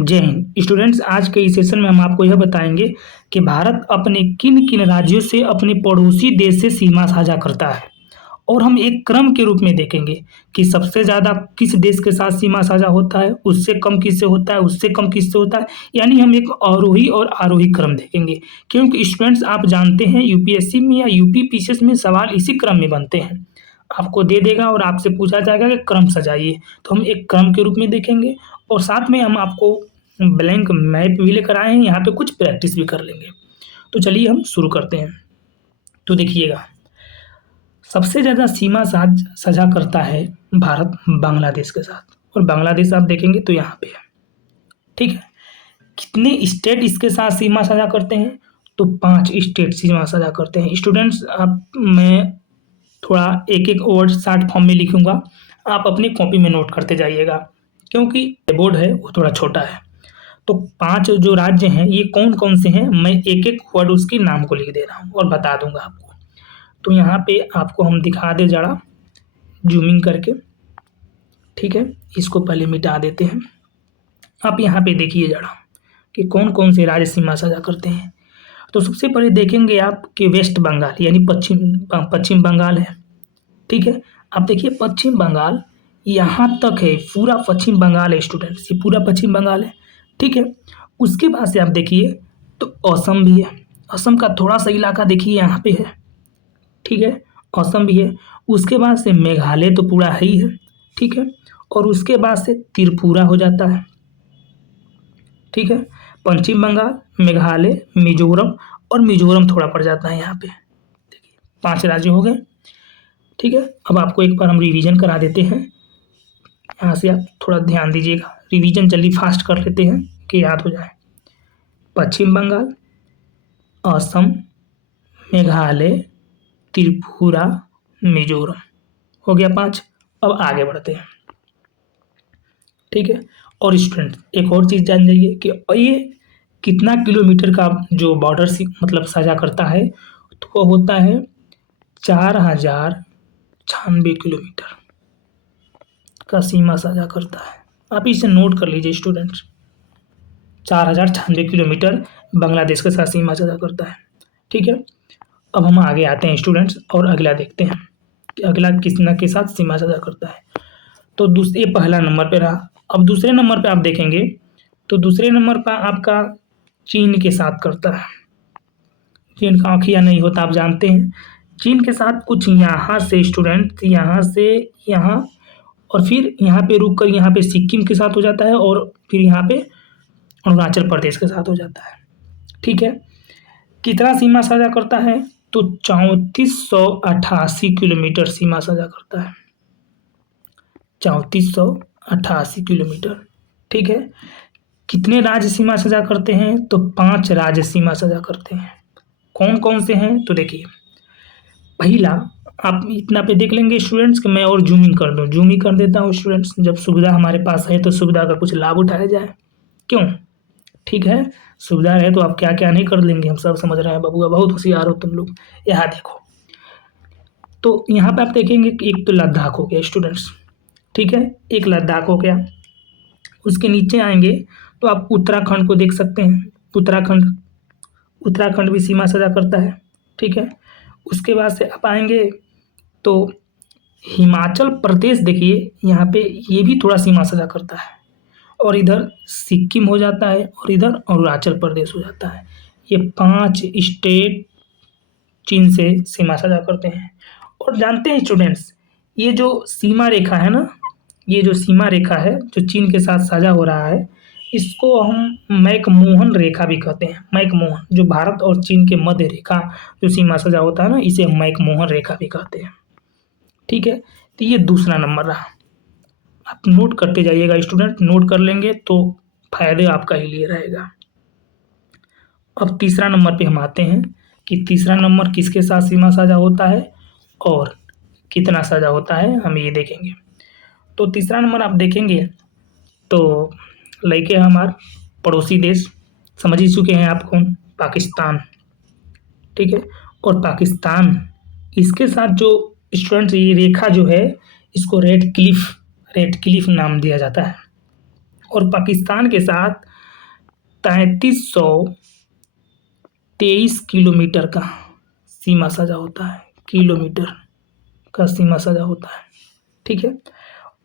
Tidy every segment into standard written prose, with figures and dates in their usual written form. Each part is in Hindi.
जय हिंद स्टूडेंट्स। आज के इस सेशन में हम आपको यह बताएंगे कि भारत अपने किन किन राज्यों से अपने पड़ोसी देश से सीमा साझा करता है और हम एक क्रम के रूप में देखेंगे कि सबसे ज़्यादा किस देश के साथ सीमा साझा होता है, उससे कम किससे होता है, उससे कम किससे होता है। यानी हम एक अवरोही और आरोही क्रम देखेंगे, क्योंकि स्टूडेंट्स आप जानते हैं यूपीएससी में या यूपी पीसीएस में सवाल इसी क्रम में बनते हैं। आपको दे देगा और आपसे पूछा जाएगा कि क्रम सजाइए, तो हम एक क्रम के रूप में देखेंगे और साथ में हम आपको ब्लैंक मैप भी लेकर आए हैं, यहाँ पे कुछ प्रैक्टिस भी कर लेंगे। तो चलिए हम शुरू करते हैं। तो देखिएगा, सबसे ज़्यादा सीमा साझा करता है भारत बांग्लादेश के साथ, और बांग्लादेश आप देखेंगे तो यहाँ पे है। ठीक है, कितने स्टेट इसके साथ सीमा साझा करते हैं? तो 5 स्टेट सीमा साझा करते हैं। स्टूडेंट्स, आप मैं थोड़ा एक एक वर्ड शार्ट फॉर्म में लिखूंगा, आप अपनी कॉपी में नोट करते जाइएगा, क्योंकि बोर्ड है वो थोड़ा छोटा है। तो 5 जो राज्य हैं ये कौन कौन से हैं, मैं एक एक वर्ड उसके नाम को लिख दे रहा हूँ और बता दूंगा आपको। तो यहाँ पे आपको हम दिखा दे जरा जूमिंग करके। ठीक है, इसको पहले मिटा देते हैं। आप यहाँ पे देखिए जरा कि कौन कौन से राज्य सीमा साझा करते हैं। तो सबसे पहले देखेंगे आप कि वेस्ट बंगाल यानी पश्चिम बंगाल है। ठीक है, आप देखिए पश्चिम बंगाल यहाँ तक है, पूरा पश्चिम बंगाल है स्टूडेंट्स, ये पूरा पश्चिम बंगाल है। ठीक है, उसके बाद से आप देखिए तो असम भी है। असम का थोड़ा सा इलाका देखिए यहाँ पे है। ठीक है, असम भी है। उसके बाद से मेघालय तो पूरा है ही है। ठीक है, और उसके बाद से त्रिपुरा हो जाता है। ठीक है, पश्चिम बंगाल, मेघालय, मिजोरम, और मिजोरम थोड़ा पड़ जाता है यहाँ पे। देखिए 5 राज्य हो गए। ठीक है, अब आपको एक बार हम रिवीजन करा देते हैं। यहाँ से आप थोड़ा ध्यान दीजिएगा, रिवीजन जल्दी फास्ट कर लेते हैं कि याद हो जाए। पश्चिम बंगाल, असम, मेघालय, त्रिपुरा, मिजोरम, हो गया 5। अब आगे बढ़ते हैं। ठीक है, और स्टूडेंट एक और चीज़ जान जाइए कि ये कितना किलोमीटर का जो बॉर्डर मतलब साझा करता है, तो वो होता है 4096 किलोमीटर का सीमा साझा करता है। आप इसे नोट कर लीजिए स्टूडेंट्स, 4096 किलोमीटर बांग्लादेश के साथ सीमा साझा करता है। ठीक है, अब हम आगे आते हैं स्टूडेंट्स और अगला देखते हैं कि अगला किसना के साथ सीमा साझा करता है। तो दूसरे पहला नंबर पे रहा। अब दूसरे नंबर पे आप देखेंगे तो दूसरे नंबर पर आपका चीन के साथ करता है। चीन का आँखिया नहीं होता, आप जानते हैं। चीन के साथ कुछ यहाँ से स्टूडेंट, यहाँ से यहाँ, और फिर यहाँ पे रुक कर यहाँ पे सिक्किम के साथ हो जाता है, और फिर यहाँ पे अरुणाचल प्रदेश के साथ हो जाता है। ठीक है, कितना सीमा साझा करता है? तो 3488 किलोमीटर सीमा साझा करता है। 3488 किलोमीटर। ठीक है, कितने राज्य सीमा साझा करते हैं? तो 5 राज्य सीमा साझा करते हैं। कौन कौन से हैं? तो देखिए, पहला आप इतना पे देख लेंगे स्टूडेंट्स कि मैं और जूमिंग कर दूं, जूम ही कर देता हूँ स्टूडेंट्स। जब सुविधा हमारे पास है तो सुविधा का कुछ लाभ उठाया जाए, क्यों? ठीक है, सुविधा है तो आप क्या क्या नहीं कर लेंगे, हम सब समझ रहे हैं बबुआ, बहुत होशियार हो तुम लोग। यहाँ देखो, तो यहाँ पे आप देखेंगे कि एक तो लद्दाख हो गया स्टूडेंट्स। ठीक है, एक लद्दाख हो गया। उसके नीचे आएंगे तो आप उत्तराखंड को देख सकते हैं। उत्तराखंड भी सीमा साझा करता है। ठीक है, उसके बाद से आप आएंगे तो हिमाचल प्रदेश देखिए, यहाँ पे ये भी थोड़ा सीमा साझा करता है, और इधर सिक्किम हो जाता है, और इधर अरुणाचल प्रदेश हो जाता है। ये 5 स्टेट चीन से सीमा साझा करते हैं। और जानते हैं स्टूडेंट्स, ये जो सीमा रेखा है ना, ये जो सीमा रेखा है जो चीन के साथ साझा हो रहा है, इसको हम मैकमोहन रेखा भी कहते हैं। मैकमोहन, जो भारत और चीन के मध्य रेखा जो सीमा साझा होता है ना, इसे हम मैकमोहन रेखा भी कहते हैं। ठीक है, तो ये दूसरा नंबर रहा। आप नोट करते जाइएगा स्टूडेंट, नोट कर लेंगे तो फायदे आपका ही लिए रहेगा। अब तीसरा नंबर पे हम आते हैं कि तीसरा नंबर किसके साथ सीमा साझा होता है और कितना साझा होता है, हम ये देखेंगे। तो तीसरा नंबर आप देखेंगे तो लइके हमार पड़ोसी देश, समझ ही चुके हैं आप कौन, पाकिस्तान। ठीक है, और पाकिस्तान, इसके साथ जो स्टूडेंट ये रेखा जो है, इसको रेड क्लिफ नाम दिया जाता है। और पाकिस्तान के साथ 3323 किलोमीटर का सीमा साझा होता है, किलोमीटर का सीमा साझा होता है, ठीक है।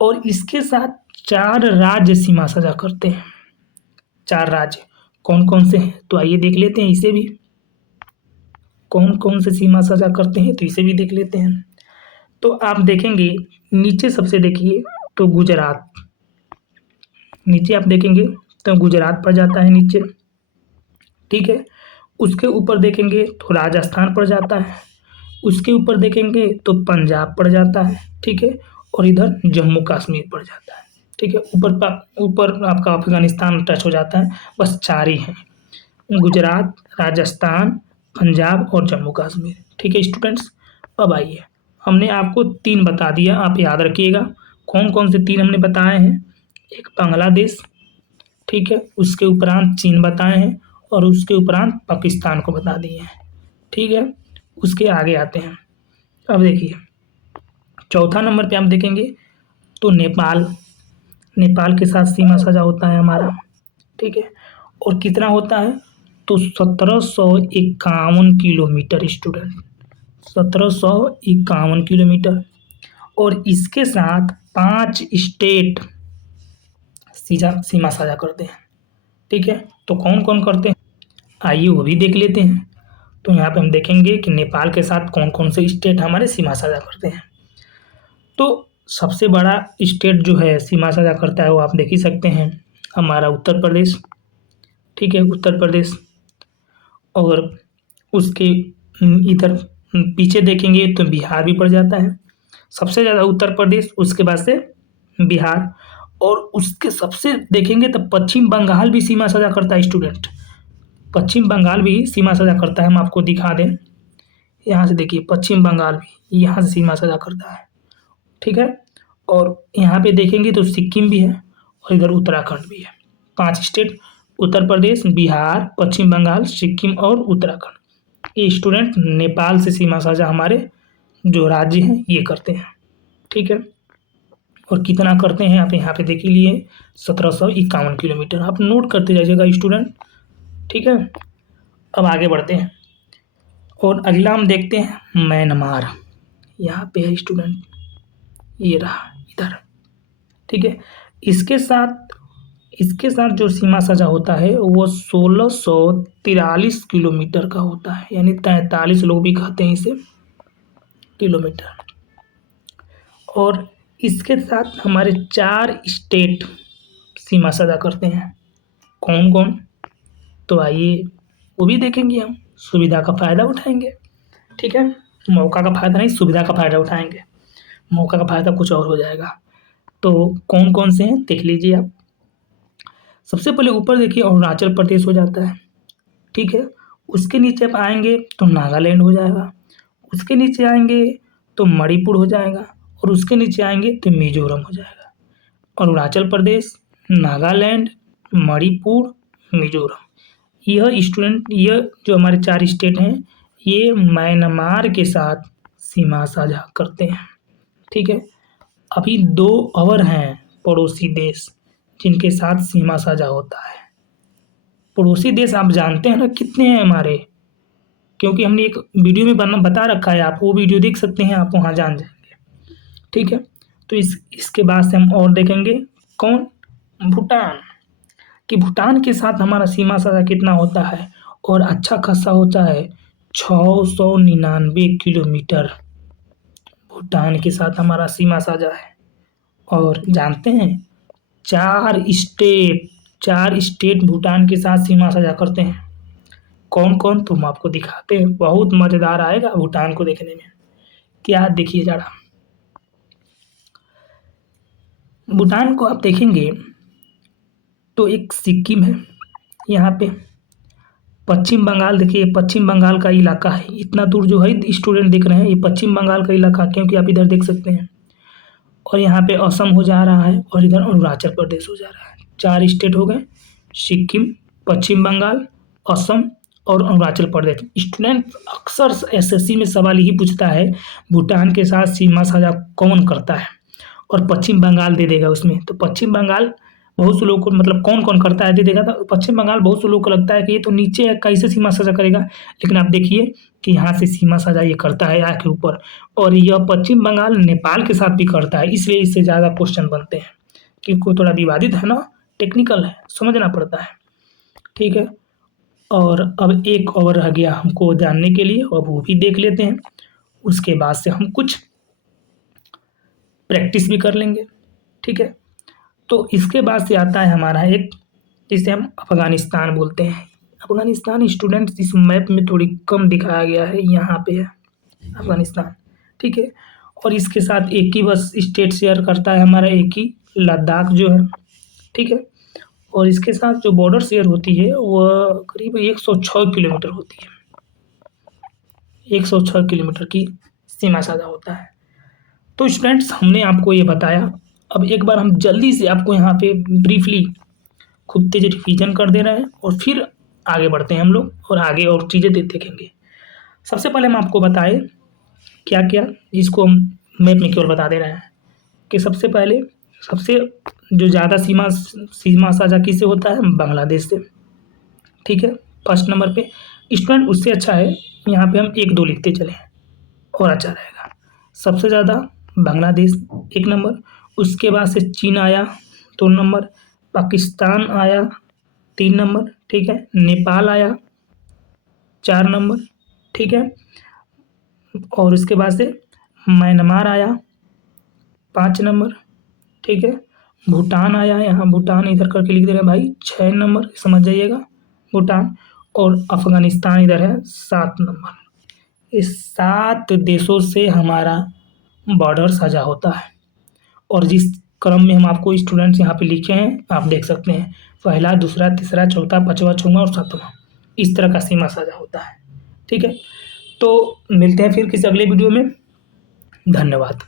और इसके साथ 4 राज्य सीमा साझा करते हैं। 4 राज्य कौन-कौन से हैं? तो आइए देख लेते हैं इसे भी। कौन-कौन से सीमा साझा करते हैं, तो इसे भी देख लेते हैं। तो आप देखेंगे नीचे सबसे देखिए तो गुजरात, नीचे आप देखेंगे तो गुजरात पड़ जाता है नीचे, ठीक है। उसके ऊपर देखेंगे तो राजस्थान पड़ जाता है, उसके ऊपर देखेंगे तो पंजाब पड़ जाता है, ठीक है। और इधर जम्मू कश्मीर पड़ जाता है, ठीक है। ऊपर आपका अफगानिस्तान टच हो जाता है। बस 4 ही हैं, गुजरात, राजस्थान, पंजाब और जम्मू कश्मीर, ठीक है स्टूडेंट्स। अब आइए, हमने आपको 3 बता दिया, आप याद रखिएगा कौन-कौन से 3 हमने बताए हैं। एक बांग्लादेश, ठीक है, उसके उपरांत चीन बताए हैं और उसके उपरांत पाकिस्तान को बता दिए हैं, ठीक है। उसके आगे आते हैं। अब देखिए चौथा नंबर पे आप देखेंगे तो नेपाल, नेपाल के साथ सीमा साझा होता है हमारा, ठीक है। और कितना होता है तो 1751 किलोमीटर स्टूडेंट, 1751 किलोमीटर। और इसके साथ 5 स्टेट सीमा साझा करते हैं, ठीक है। तो कौन-कौन करते हैं, आइए वो भी देख लेते हैं। तो यहाँ पे हम देखेंगे कि नेपाल के साथ कौन-कौन से स्टेट हमारे सीमा साझा करते हैं। तो सबसे बड़ा स्टेट जो है सीमा साझा करता है वो आप देख ही सकते हैं, हमारा उत्तर प्रदेश, ठीक है, उत्तर प्रदेश। और उसके इधर पीछे देखेंगे तो बिहार भी पड़ जाता है। सबसे ज़्यादा उत्तर प्रदेश, उसके बाद से बिहार, और उसके सबसे देखेंगे तो पश्चिम बंगाल भी सीमा साझा करता है स्टूडेंट। पश्चिम बंगाल भी सीमा साझा करता है, हम आपको दिखा दें। यहाँ से देखिए पश्चिम बंगाल भी यहाँ से सीमा साझा करता है, ठीक है। और यहाँ पे देखेंगे तो सिक्किम भी है और इधर उत्तराखंड भी है। 5 स्टेट, उत्तर प्रदेश, बिहार, पश्चिम बंगाल, सिक्किम और उत्तराखंड। ये स्टूडेंट नेपाल से सीमा साझा हमारे जो राज्य हैं ये करते हैं, ठीक है। और कितना करते हैं आप यहाँ पे देख ही लिए, 1751 किलोमीटर। आप नोट करते जाइएगा स्टूडेंट, ठीक है। अब आगे बढ़ते हैं और अगला हम देखते हैं म्यांमार। यहाँ पे है स्टूडेंट, ये रहा इधर, ठीक है। इसके साथ जो सीमा साझा होता है वो 1643 किलोमीटर का होता है, यानी 43 लोग भी कहते हैं इसे किलोमीटर। और इसके साथ हमारे 4 स्टेट सीमा साझा करते हैं। कौन कौन, तो आइए वो भी देखेंगे, हम सुविधा का फ़ायदा उठाएंगे, ठीक है। मौका का फ़ायदा नहीं, सुविधा का फ़ायदा उठाएंगे, मौका का फ़ायदा कुछ और हो जाएगा। तो कौन कौन से हैं देख लीजिए आप। सबसे पहले ऊपर देखिए अरुणाचल प्रदेश हो जाता है, ठीक है। उसके नीचे आप आएंगे तो नागालैंड हो जाएगा, उसके नीचे आएंगे तो मणिपुर हो जाएगा, और उसके नीचे आएंगे तो मिजोरम हो जाएगा। अरुणाचल प्रदेश, नागालैंड, मणिपुर, मिजोरम, यह स्टूडेंट, यह जो हमारे 4 स्टेट हैं ये म्यांमार के साथ सीमा साझा करते हैं, ठीक है। अभी 2 और हैं पड़ोसी देश जिनके साथ सीमा साझा होता है। पड़ोसी देश आप जानते हैं ना कितने हैं हमारे, क्योंकि हमने एक वीडियो में बता रखा है, आप वो वीडियो देख सकते हैं, आप वहाँ जान जाएंगे, ठीक है। तो इसके बाद से हम और देखेंगे कौन, भूटान, कि भूटान के साथ हमारा सीमा साझा कितना होता है, और अच्छा खासा होता है 699 किलोमीटर भूटान के साथ हमारा सीमा साझा है। और जानते हैं 4 स्टेट भूटान के साथ सीमा साझा करते हैं। कौन कौन, तो हम आपको दिखाते हैं, बहुत मज़ेदार आएगा भूटान को देखने में। क्या देखिए ज़रा, भूटान को आप देखेंगे तो एक सिक्किम है यहाँ पे, पश्चिम बंगाल देखिए, पश्चिम बंगाल का इलाका है, इतना दूर जो है स्टूडेंट देख रहे हैं ये पश्चिम बंगाल का इलाका, क्योंकि आप इधर देख सकते हैं। और यहाँ पे असम हो जा रहा है और इधर अरुणाचल प्रदेश हो जा रहा है। 4 स्टेट हो गए, सिक्किम, पश्चिम बंगाल, असम और अरुणाचल प्रदेश। स्टूडेंट अक्सर एसएससी में सवाल यही पूछता है भूटान के साथ सीमा साझा कौन करता है, और पश्चिम बंगाल दे देगा उसमें। तो पश्चिम बंगाल बहुत से लोगों को मतलब कौन-कौन करता है यदि देखा था पश्चिम बंगाल बहुत से लोगों को लगता है कि ये तो नीचे है कैसे सीमा साझा करेगा? लेकिन आप देखिए कि यहाँ से सीमा साझा ये करता है यहाँ के ऊपर और यह पश्चिम बंगाल नेपाल के साथ भी करता है इसलिए इससे ज़्यादा क्वेश्चन बनते हैं। क्योंकि थोड़ा विवादित है ना, टेक्निकल है, समझना पड़ता है। ठीक है? और अब एक और रह गया हमको जानने के लिए और वो भी देख लेते हैं। उसके बाद से हम कुछ प्रैक्टिस भी कर लेंगे। ठीक है? तो इसके बाद से आता है हमारा एक जिसे हम अफ़गानिस्तान बोलते हैं। अफ़गानिस्तान स्टूडेंट्स इस मैप में थोड़ी कम दिखाया गया है, यहाँ पे है अफ़गानिस्तान, ठीक है? और इसके साथ एक ही बस स्टेट शेयर करता है हमारा एक ही लद्दाख जो है, ठीक है? और इसके साथ जो बॉर्डर शेयर होती है वह करीब 106 किलोमीटर होती है। 106 किलोमीटर की सीमा साझा होता है। तो स्टूडेंट्स हमने आपको ये बताया, अब एक बार हम जल्दी से आपको यहाँ पे ब्रीफली खूब तेज़ रिवीजन कर दे रहे हैं और फिर आगे बढ़ते हैं हम लोग और आगे और चीज़ें देखेंगे। सबसे पहले हम आपको बताएँ क्या-क्या इसको हम मैप में केवल बता दे रहे हैं कि सबसे पहले सबसे जो ज़्यादा सीमा साझा किससे होता है? बांग्लादेश से, ठीक है? फर्स्ट नंबर पे स्टूडेंट उससे अच्छा है यहाँ पे हम 1-2 लिखते चलें और अच्छा रहेगा। सबसे ज़्यादा बांग्लादेश 1 नंबर, उसके बाद से चीन आया 2 नंबर, पाकिस्तान आया 3 नंबर, ठीक है? नेपाल आया 4 नंबर, ठीक है? और उसके बाद से म्यांमार आया 5 नंबर, ठीक है? भूटान आया यहाँ भूटान इधर करके लिख दे रहे हैं भाई 6 नंबर समझ जाइएगा भूटान और अफ़गानिस्तान इधर है 7 नंबर। इस 7 देशों से हमारा बॉर्डर साझा होता है और जिस क्रम में हम आपको स्टूडेंट्स यहाँ पे लिखे हैं आप देख सकते हैं पहला, दूसरा, तीसरा, चौथा, पाँचवा, छठवां और सातवां इस तरह का सीमा साझा होता है। ठीक है? तो मिलते हैं फिर किसी अगले वीडियो में। धन्यवाद।